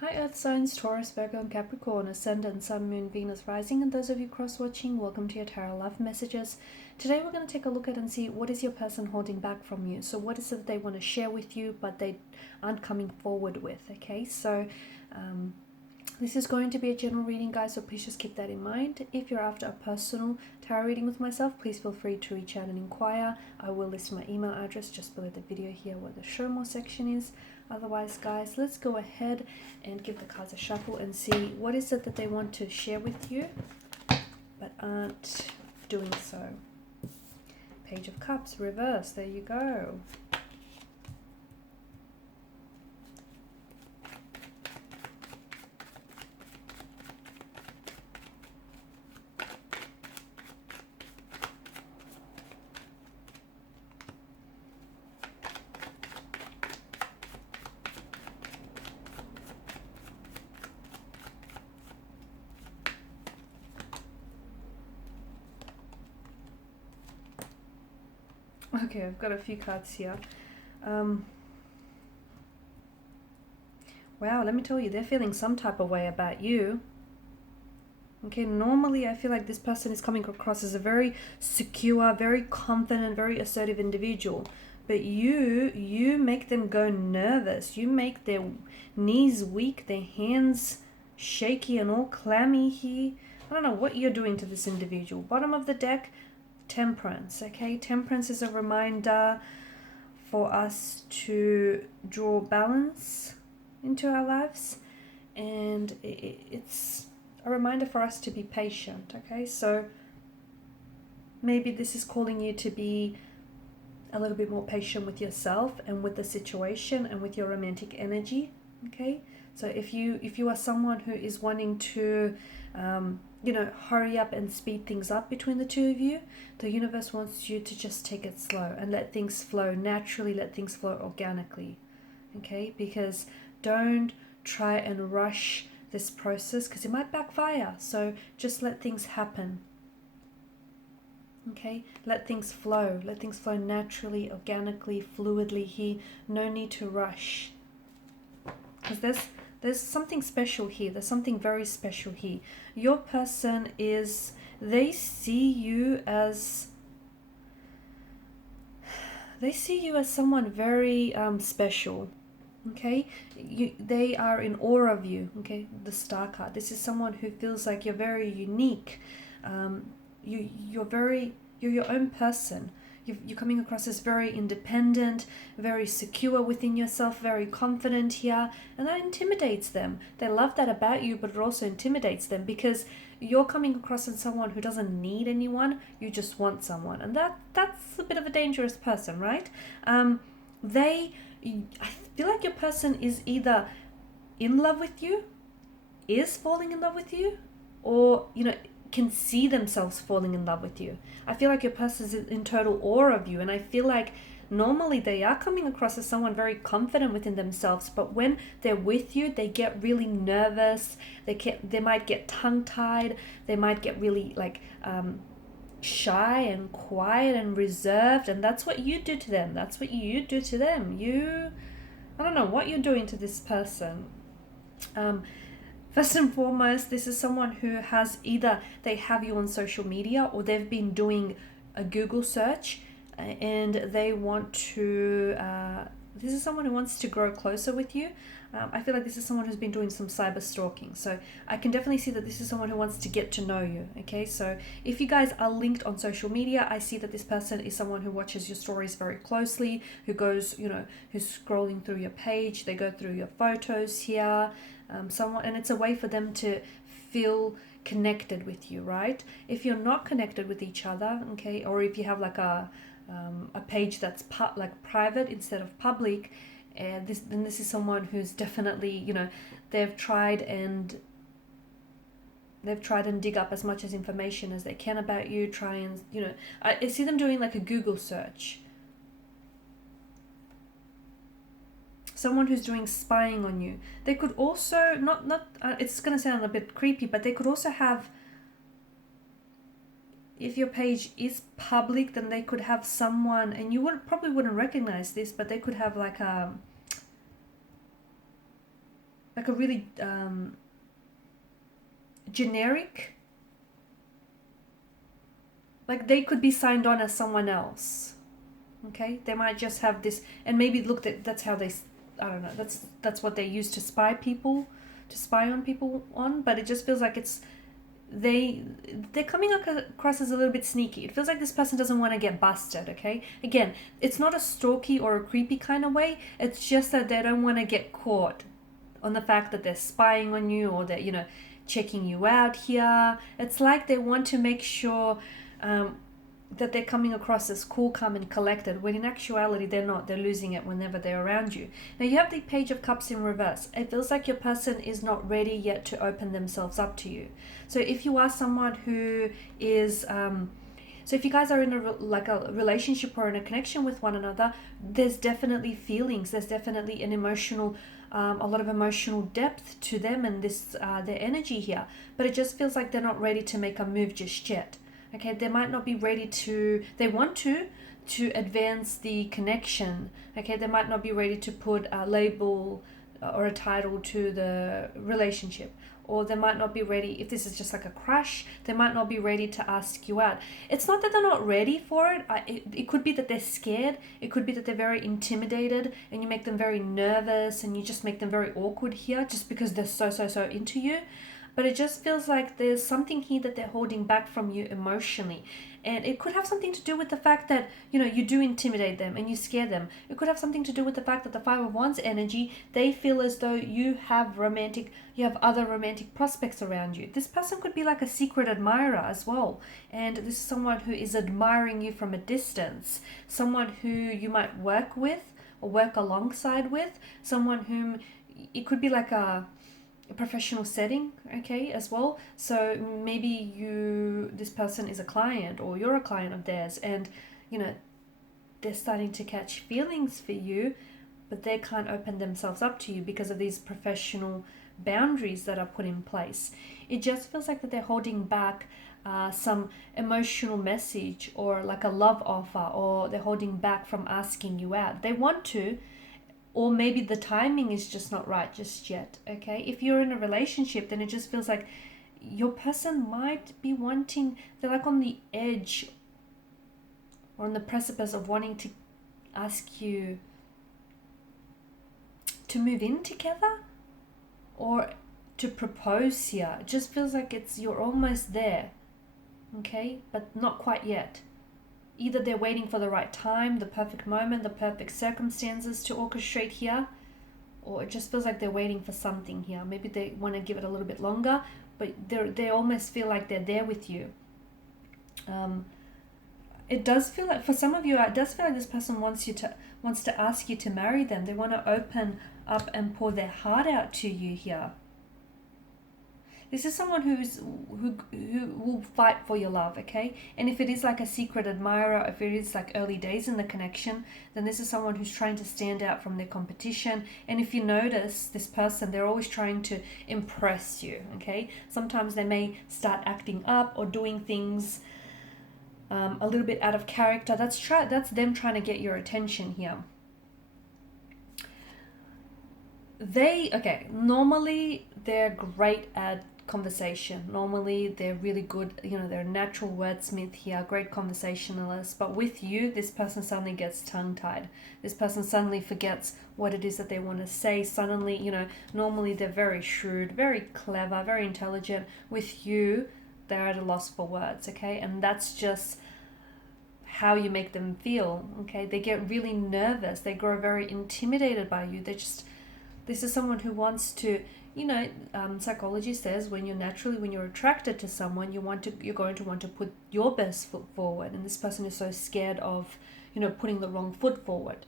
Hi Earth signs, Taurus, Virgo and Capricorn, Ascendant, Sun, Moon, Venus, Rising, and those of you cross-watching, welcome to your Tarot Love Messages. Today we're going to take a look at and see what is your person holding back from you. So what is it that they want to share with you but they aren't coming forward with, okay? So this is going to be a general reading, guys, so please just keep that in mind. If you're after a personal tarot reading with myself, please feel free to reach out and inquire. I will list my email address just below the video here where the show more section is. Otherwise, guys, let's go ahead and give the cards a shuffle and see what is it that they want to share with you but aren't doing so. Page of Cups, reverse, there you go. Okay, I've got a few cards here. Wow, let me tell you, they're feeling some type of way about you. Okay, normally I feel like this person is coming across as a very secure, very confident, very assertive individual. But you make them go nervous. You make their knees weak, their hands shaky and all clammy here. I don't know what you're doing to this individual. Bottom of the deck, Temperance, okay? Temperance is a reminder for us to draw balance into our lives, and it's a reminder for us to be patient, okay? So maybe this is calling you to be a little bit more patient with yourself and with the situation and with your romantic energy, okay? So if you are someone who is wanting to hurry up and speed things up between the two of you, the universe wants you to just take it slow and let things flow naturally, let things flow organically, okay? Because don't try and rush this process because it might backfire. So just let things happen, okay? Let things flow naturally, organically, fluidly here. No need to rush, because there's something special here. There's something very special here. Your person they see you as someone very special. Okay, they are in awe of you. Okay, the Star card. This is someone who feels like you're very unique. You're your own person. You're coming across as very independent, very secure within yourself, very confident here, and that intimidates them. They love that about you, but it also intimidates them because you're coming across as someone who doesn't need anyone. You just want someone, and that's a bit of a dangerous person, right? I feel like your person is either in love with you, is falling in love with you, or can see themselves falling in love with you. I feel like your person is in total awe of you, and I feel like normally they are coming across as someone very confident within themselves, but when they're with you, they get really nervous. They might get tongue-tied. They might get really shy and quiet and reserved, and that's what you do to them. That's what you do to them. I don't know what you're doing to this person. First and foremost, this is someone who has either they have you on social media or they've been doing a Google search and they want to, this is someone who wants to grow closer with you. I feel like this is someone who's been doing some cyber stalking. So I can definitely see that this is someone who wants to get to know you. Okay, so if you guys are linked on social media, I see that this person is someone who watches your stories very closely, who goes, who's scrolling through your page. They go through your photos here. And it's a way for them to feel connected with you, right? If you're not connected with each other, okay, or if you have like a page that's private instead of public, then this is someone who's definitely, they've tried and dig up as much as information as they can about you. I see them doing like a Google search. Someone who's doing spying on you. They could also it's going to sound a bit creepy, but they could also have, if your page is public, then they could have someone, and you probably wouldn't recognize this, but they could have like like a really generic, like they could be signed on as someone else. Okay, they might just have this, and maybe look, that's how they, I don't know, that's what they use to spy on people on. But it just feels like it's they're coming across as a little bit sneaky. It feels like this person doesn't want to get busted. Okay, again, it's not a stalky or a creepy kind of way. It's just that they don't want to get caught on the fact that they're spying on you, or that, you know, checking you out here. It's like they want to make sure that they're coming across as cool, calm, and collected, when in actuality they're not. They're losing it whenever they're around you. Now you have the Page of Cups in reverse. It feels like your person is not ready yet to open themselves up to you. So if you are someone who is so if you guys are in a relationship or in a connection with one another, there's definitely feelings, there's definitely an emotional a lot of emotional depth to them and this their energy here. But it just feels like they're not ready to make a move just yet. Okay, they might not be ready to, they want to advance the connection. Okay, they might not be ready to put a label or a title to the relationship. Or they might not be ready, if this is just like a crush, they might not be ready to ask you out. It's not that they're not ready for it. It could be that they're scared. It could be that they're very intimidated and you make them very nervous and you just make them very awkward here just because they're so into you. But it just feels like there's something here that they're holding back from you emotionally. And it could have something to do with the fact that, you know, you do intimidate them and you scare them. It could have something to do with the fact that the Five of Wands energy, they feel as though you have other romantic prospects around you. This person could be like a secret admirer as well. And this is someone who is admiring you from a distance. Someone who you might work with or work alongside with. Someone whom, it could be like a professional setting, okay, as well. So maybe this person is a client or you're a client of theirs, and you know, they're starting to catch feelings for you, but they can't open themselves up to you because of these professional boundaries that are put in place. It just feels like that they're holding back some emotional message or like a love offer, or they're holding back from asking you out. They want to, or maybe the timing is just not right just yet. Okay, if you're in a relationship, then it just feels like your person might be wanting, they're like on the edge or on the precipice of wanting to ask you to move in together or to propose here. It just feels like you're almost there, okay, but not quite yet. Either they're waiting for the right time, the perfect moment, the perfect circumstances to orchestrate here, or it just feels like they're waiting for something here. Maybe they want to give it a little bit longer, but they almost feel like they're there with you. It does feel like, for some of you, it does feel like this person wants to ask you to marry them. They want to open up and pour their heart out to you here. This is someone who will fight for your love, okay? And if it is like a secret admirer, if it is like early days in the connection, then this is someone who's trying to stand out from their competition. And if you notice this person, they're always trying to impress you, okay? Sometimes they may start acting up or doing things a little bit out of character. That's them trying to get your attention here. Normally they're great at conversation. Normally they're really good, they're a natural wordsmith here, great conversationalist. But with you, this person suddenly gets tongue-tied. This person suddenly forgets what it is that they want to say. Suddenly, normally they're very shrewd, very clever, very intelligent. With you, they're at a loss for words, okay? And that's just how you make them feel, okay? They get really nervous. They grow very intimidated by you. This is someone who wants to, psychology says when you're attracted to someone, you're going to want to put your best foot forward. And this person is so scared of, putting the wrong foot forward.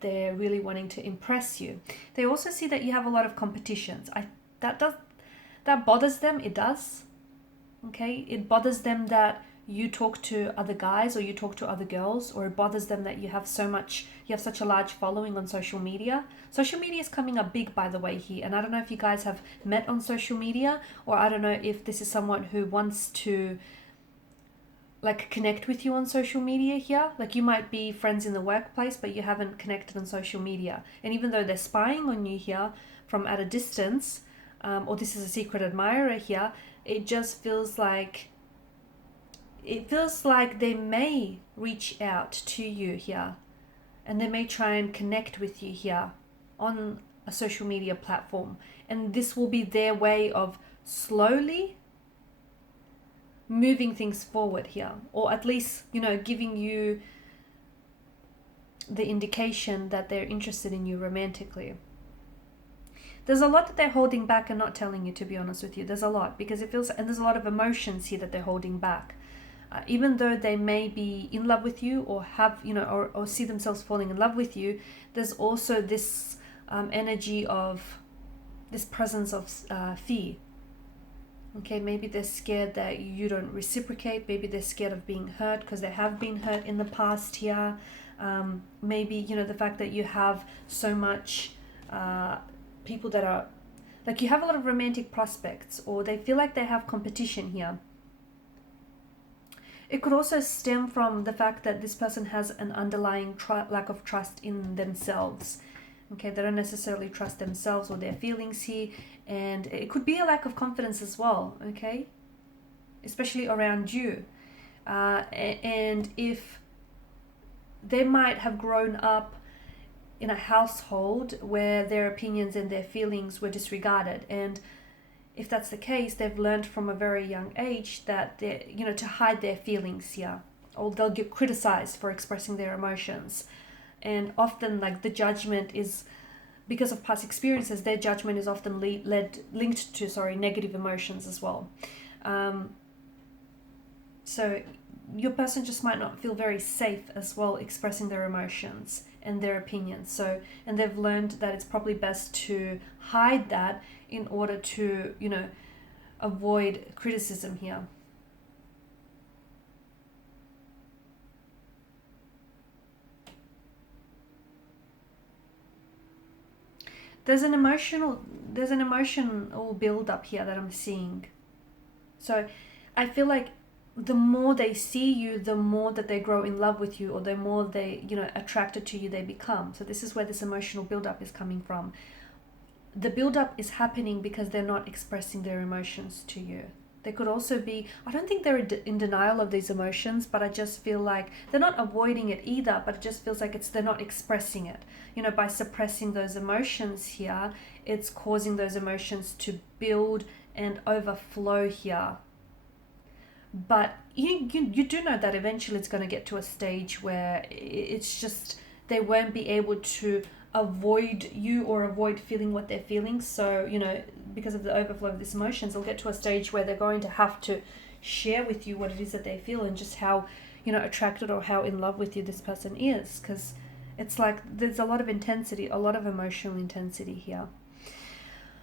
They're really wanting to impress you. They also see that you have a lot of competitions. That bothers them. It does. Okay. It bothers them that you talk to other guys or you talk to other girls, or it bothers them that you have such a large following on social media. Social media is coming up big, by the way, here. And I don't know if you guys have met on social media, or I don't know if this is someone who wants to like connect with you on social media here. Like you might be friends in the workplace, but you haven't connected on social media. And even though they're spying on you here, from at a distance, or this is a secret admirer here, it just feels like they may reach out to you here, and they may try and connect with you here on a social media platform, and this will be their way of slowly moving things forward here, or at least, you know, giving you the indication that they're interested in you romantically. There's a lot that they're holding back and not telling you, to be honest with you. There's a lot, because it feels, and there's a lot of emotions here that they're holding back. Even though they may be in love with you, or have, you know, or see themselves falling in love with you, there's also this energy of this presence of fear. Okay, maybe they're scared that you don't reciprocate. Maybe they're scared of being hurt because they have been hurt in the past here. Maybe, you know, the fact that you have so much people that are, like, you have a lot of romantic prospects, or they feel like they have competition here. It could also stem from the fact that this person has an underlying lack of trust in themselves. Okay, they don't necessarily trust themselves or their feelings here, and it could be a lack of confidence as well, okay? Especially around you. And if they might have grown up in a household where their opinions and their feelings were disregarded, and if that's the case, they've learned from a very young age that they're, you know, to hide their feelings here, or they'll get criticized for expressing their emotions. And often, like, the judgment is, because of past experiences, their judgment is often linked to negative emotions as well. So your person just might not feel very safe as well expressing their emotions and their opinions. So, and they've learned that it's probably best to hide that in order to, you know, avoid criticism here. There's an emotional build up here that I'm seeing. So I feel like the more they see you, the more that they grow in love with you, or the more they, you know, attracted to you they become. So this is where this emotional build-up is coming from. The build-up is happening because they're not expressing their emotions to you. They could also be, I don't think they're in denial of these emotions, but I just feel like they're not avoiding it either, but it just feels like they're not expressing it. You know, by suppressing those emotions here, it's causing those emotions to build and overflow here. But you do know that eventually it's going to get to a stage where it's just, they won't be able to avoid you or avoid feeling what they're feeling. So, you know, because of the overflow of these emotions, they'll get to a stage where they're going to have to share with you what it is that they feel, and just how, you know, attracted or how in love with you this person is. Because it's like there's a lot of intensity, a lot of emotional intensity here.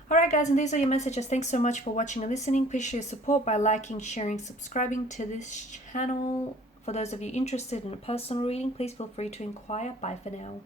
Alright guys, and these are your messages. Thanks so much for watching and listening. Please show your support by liking, sharing, subscribing to this channel. For those of you interested in a personal reading, please feel free to inquire. Bye for now.